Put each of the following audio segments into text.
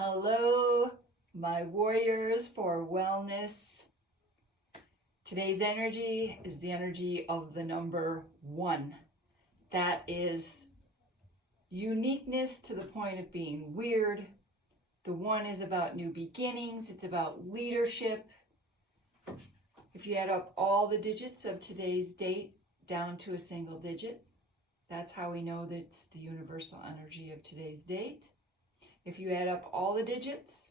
Hello, my warriors for wellness. Today's energy is the energy of the number 1. That is uniqueness to the point of being weird. The 1 is about new beginnings. It's about leadership. If you add up all the digits of today's date down to a single digit, that's how we know that it's the universal energy of today's date. If you add up all the digits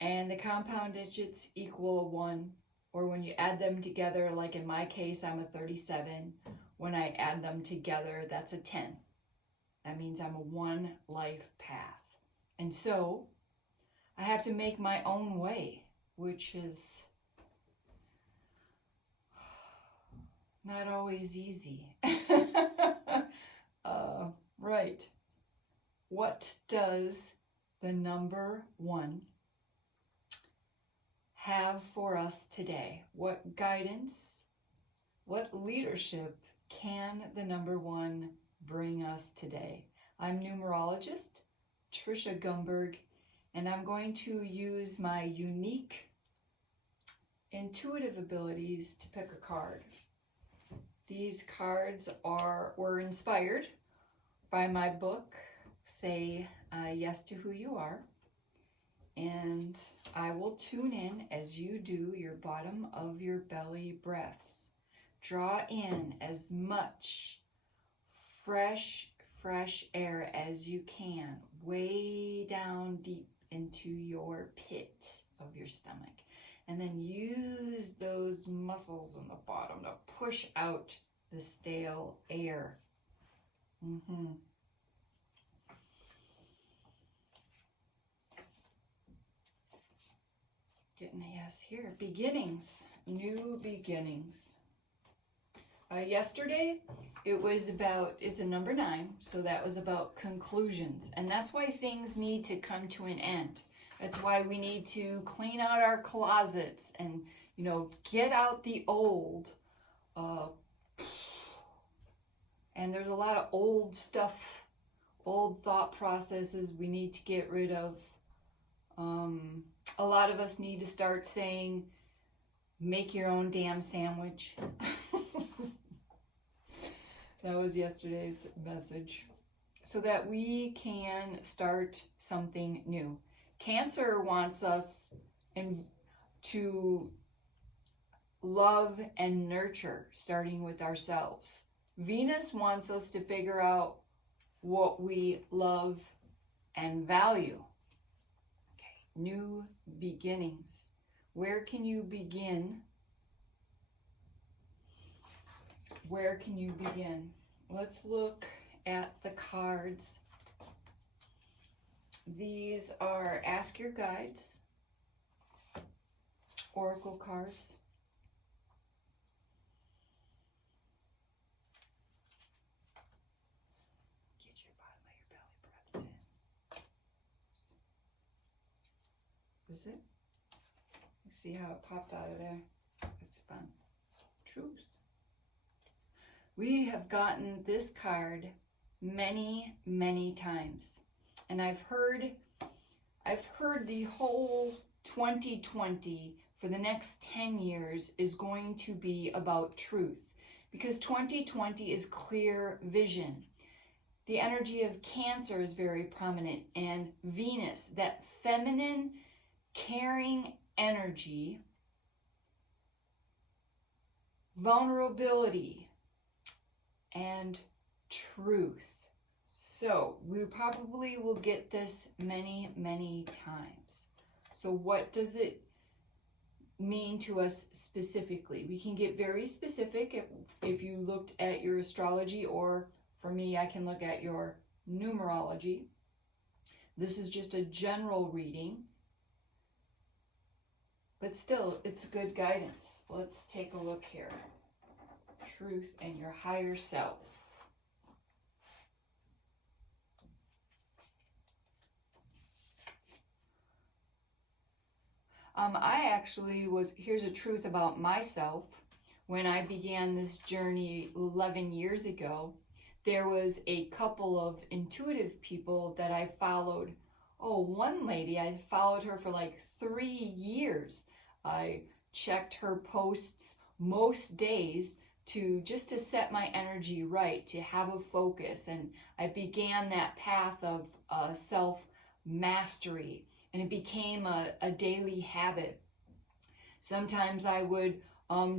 and the compound digits equal a 1, or when you add them together, like in my case, I'm a 37. When I add them together, that's a 10. That means I'm a 1 life path. And so I have to make my own way, which is not always easy. Right. What does the number 1 have for us today? What guidance, what leadership can the number 1 bring us today? I'm numerologist Trisha Gumberg, and I'm going to use my unique intuitive abilities to pick a card. These cards were inspired by my book, Say Yes to Who You Are. And I will tune in as you do your bottom of your belly breaths. Draw in as much fresh air as you can, way down deep into your pit of your stomach. And then use those muscles on the bottom to push out the stale air. Getting a yes here. Beginnings, new beginnings. Yesterday, it's a number 9, so that was about conclusions. And that's why things need to come to an end. That's why we need to clean out our closets and, get out the old. And there's a lot of old stuff, old thought processes we need to get rid of. A lot of us need to start saying, make your own damn sandwich. That was yesterday's message. So that we can start something new. Cancer wants us to love and nurture, starting with ourselves. Venus wants us to figure out what we love and value. New beginnings. Where can you begin? Where can you begin? Let's look at the cards. These are Ask Your Guides, Oracle cards. Get your bottom of your belly breaths in. Is it? You see how it popped out of there? It's fun. Truth. We have gotten this card many times. And I've heard the whole 2020 for the next 10 years is going to be about truth. Because 2020 is clear vision. The energy of Cancer is very prominent. And Venus, that feminine, caring energy, vulnerability, and truth. So we probably will get this many times. So what does it mean to us specifically? We can get very specific if you looked at your astrology, or for me, I can look at your numerology. This is just a general reading. But still, it's good guidance. Let's take a look here. Truth and your higher self. Here's a truth about myself. When I began this journey 11 years ago, there was a couple of intuitive people that I followed Oh, one lady, I followed her for like 3 years. I checked her posts most days to set my energy right, to have a focus. And I began that path of self mastery, and it became a daily habit. Sometimes I would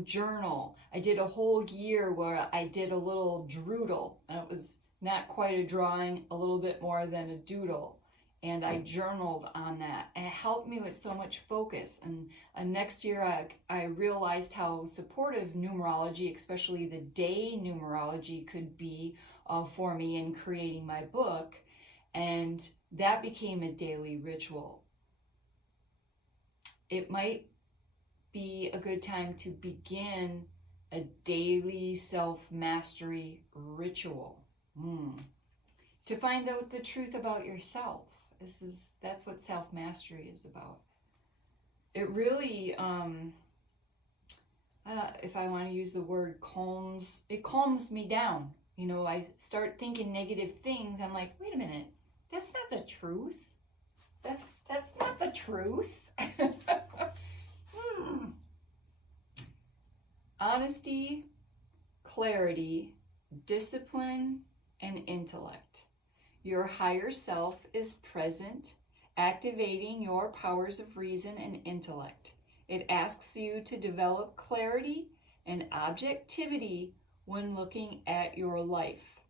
journal. I did a whole year where I did a little droodle, and it was not quite a drawing, a little bit more than a doodle. And I journaled on that, and it helped me with so much focus. And next year, I realized how supportive numerology, especially the day numerology, could be for me in creating my book. And that became a daily ritual. It might be a good time to begin a daily self-mastery ritual to find out the truth about yourself. That's what self-mastery is about. It really, if I want to use the word calms me down. You know, I start thinking negative things. I'm like, wait a minute, that's not the truth. That's not the truth. Honesty, clarity, discipline, and intellect. Your higher self is present, activating your powers of reason and intellect. It asks you to develop clarity and objectivity when looking at your life.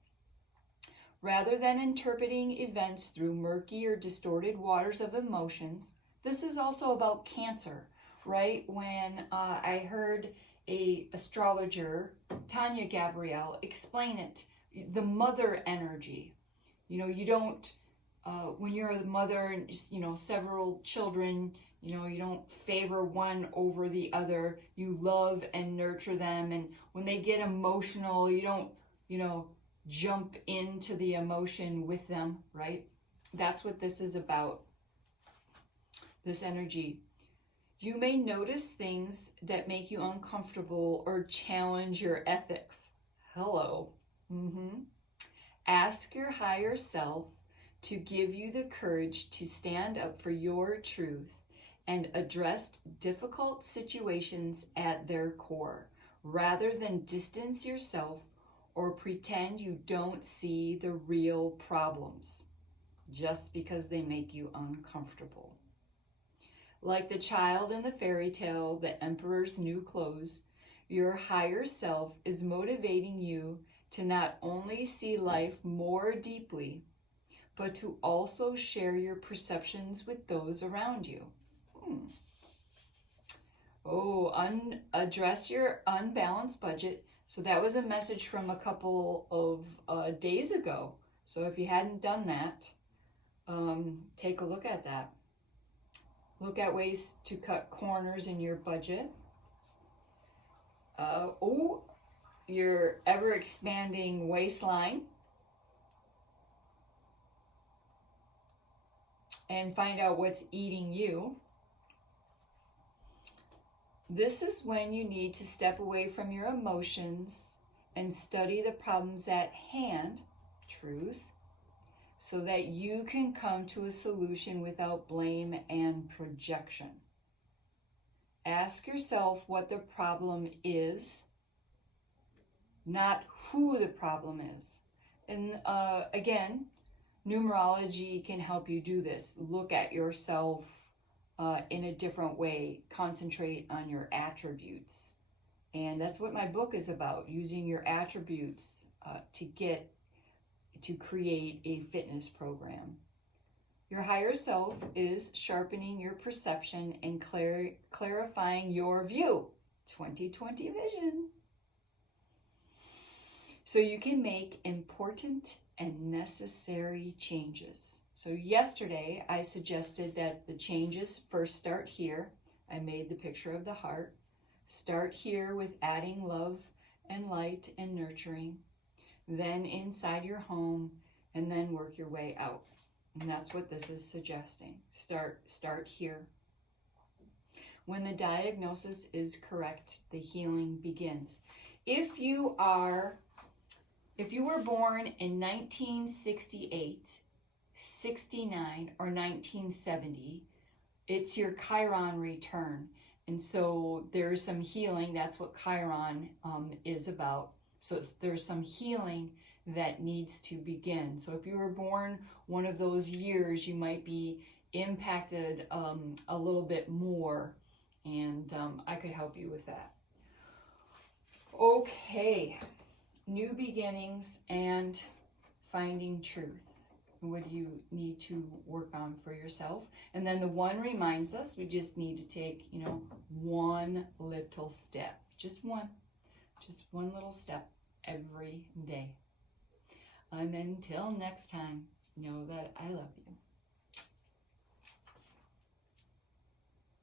Rather than interpreting events through murky or distorted waters of emotions, this is also about Cancer, right? When I heard a astrologer, Tanya Gabrielle, explain it, the mother energy. You know, you don't, when you're the mother and, you know, several children, you know, you don't favor one over the other. You love and nurture them. And when they get emotional, you don't, you know, jump into the emotion with them, right? That's what this is about, this energy. You may notice things that make you uncomfortable or challenge your ethics. Hello. Ask your higher self to give you the courage to stand up for your truth and address difficult situations at their core, rather than distance yourself or pretend you don't see the real problems just because they make you uncomfortable. Like the child in the fairy tale, The Emperor's New Clothes, your higher self is motivating you to not only see life more deeply, but to also share your perceptions with those around you. Address your unbalanced budget. So that was a message from a couple of days ago. So if you hadn't done that, take a look at that. Look at ways to cut corners in your budget. Your ever-expanding waistline. And find out what's eating you. This is when you need to step away from your emotions and study the problems at hand, truth, so that you can come to a solution without blame and projection. Ask yourself what the problem is, not who the problem is. And again, numerology can help you do this. Look at yourself in a different way. Concentrate on your attributes. And that's what my book is about, using your attributes to create a fitness program. Your higher self is sharpening your perception and clarifying your view. 2020 vision. So you can make important and necessary changes. So yesterday I suggested that the changes first start here. I made the picture of the heart. Start here with adding love and light and nurturing. Then inside your home, and then work your way out. And that's what this is suggesting. Start here. When the diagnosis is correct, the healing begins. If you were born in 1968, 69 or 1970, it's your Chiron return. And so there's some healing. That's what Chiron is about. So there's some healing that needs to begin. So if you were born one of those years, you might be impacted a little bit more, and I could help you with that. Okay, new beginnings and finding truth. What do you need to work on for yourself? And then the one reminds us we just need to take, one little step. Just one little step every day. And until next time, know that I love you.